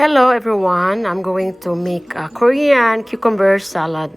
Hello everyone, I'm going to make a Korean cucumber salad.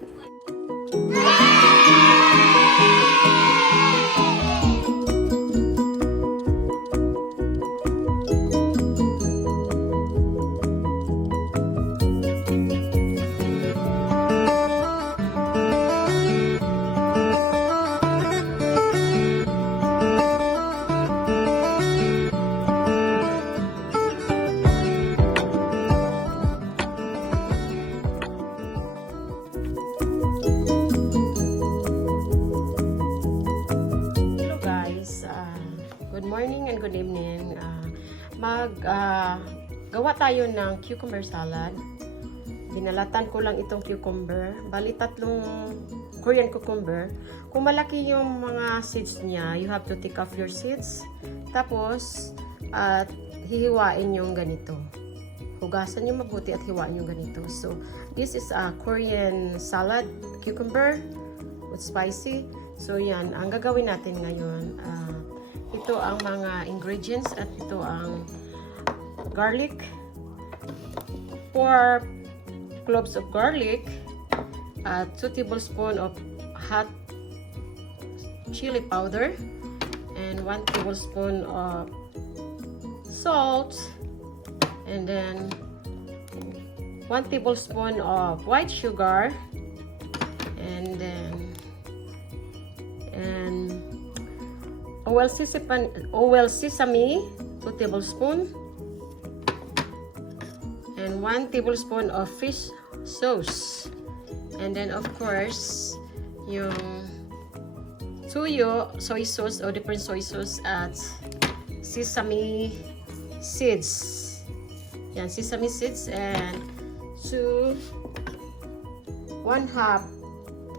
Good morning and good evening. Gawa tayo ng cucumber salad. Binalatan ko lang itong cucumber. Bali, 3 Korean cucumber. Kung malaki yung mga seeds niya, you have to take off your seeds. Tapos, hihiwain yung ganito. Hugasan yung mabuti at hiwain yung ganito. So, this is a Korean salad, cucumber with spicy. So, yan. Ang gagawin natin ngayon, ito ang mga ingredients at ito ang garlic, 4 cloves of garlic, 2 tablespoons of hot chili powder, and 1 tablespoon of salt, and then 1 tablespoon of white sugar, and then oil sesame, 2 tablespoons, and 1 tablespoon of fish sauce, and then of course yung soy sauce or different soy sauce at sesame seeds. Yan, sesame seeds, and 1/2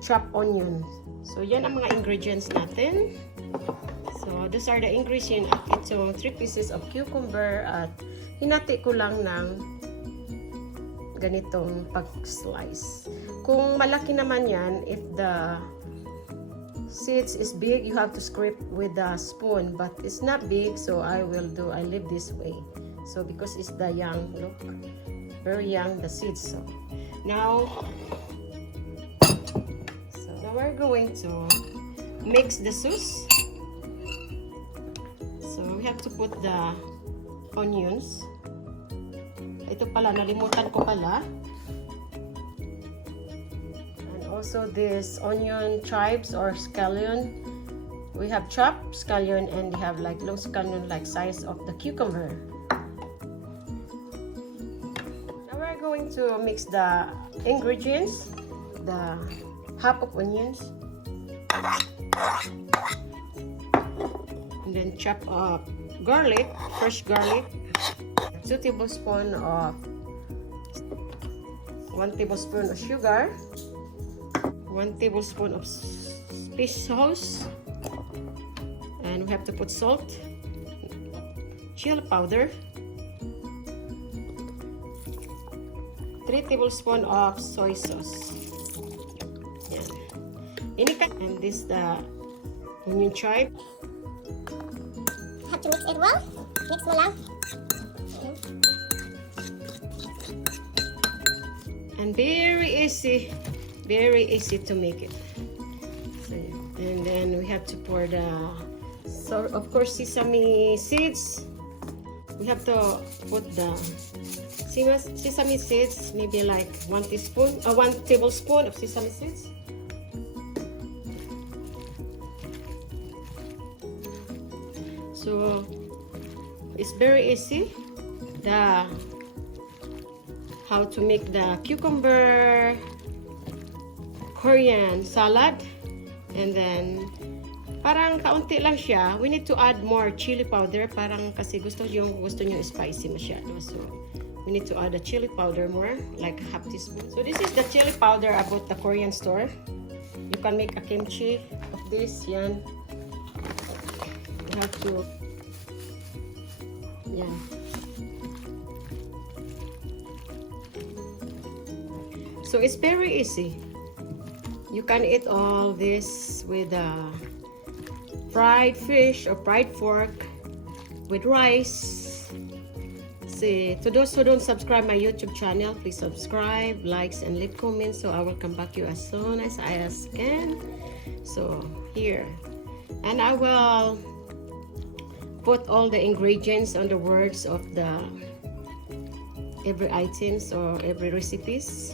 chopped onion. So yan ang mga ingredients natin. So, those are the ingredients. Ito, 3 pieces of cucumber at hinati ko lang ng ganitong pag-slice. Kung malaki naman yan, if the seeds is big, you have to scrape with a spoon. But it's not big, so I leave this way. So, because it's the young, look, very young, the seeds. So, now we're going to mix the sauce. So, we have to put the onions. Ito pala, nalimutan ko pala. And also this onion chives or scallion. We have chopped scallion and we have like long scallion like size of the cucumber. Now we're going to mix the ingredients. The half of onions. And then chop up garlic, fresh garlic, 2 tablespoons of 1 tablespoon of sugar, 1 tablespoon of fish sauce, and we have to put salt, chili powder, 3 tablespoons of soy sauce. Yan. And this the onion chive. To mix it well. Mix mo lang. And very easy to make it. So, and then we have to pour the, so of course, sesame seeds. We have to put the sesame seeds, maybe like 1 tablespoon of sesame seeds. So it's very easy how to make the cucumber Korean salad, and then parang kaunti lang siya. We need to add more chili powder, parang kasi gusto nyo spicy masyado. So we need to add the chili powder more, like a half teaspoon. So this is the chili powder about the Korean store. You can make a kimchi of this. Yan. You have to, yan. So it's very easy. You can eat all this with fried fish or fried pork with rice. See, to those who don't subscribe my YouTube channel, please subscribe, likes, and leave comments so I will come back to you as soon as I can. So here, and I will put all the ingredients on the words of the every items or every recipes.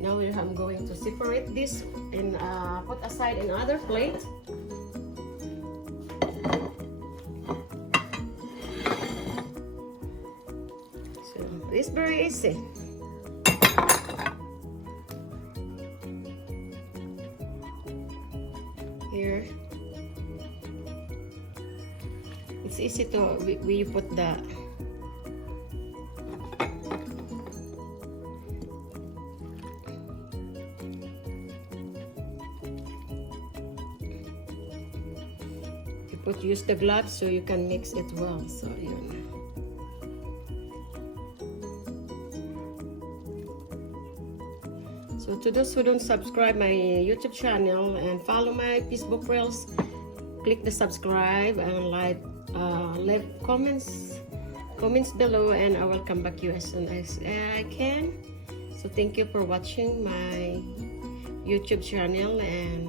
Now I'm going to separate this and put aside another plate. So it's very easy. Here, it's easy to we put the use the gloves so you can mix it well. So yun. So to those who don't subscribe my YouTube channel and follow my Facebook Reels, click the subscribe and leave comments below, and I will come back to you as soon as I can. So thank you for watching my YouTube channel, and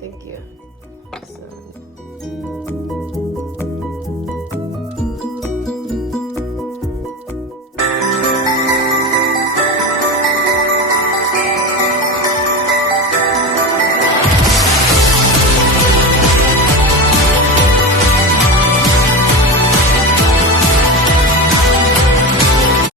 thank you. So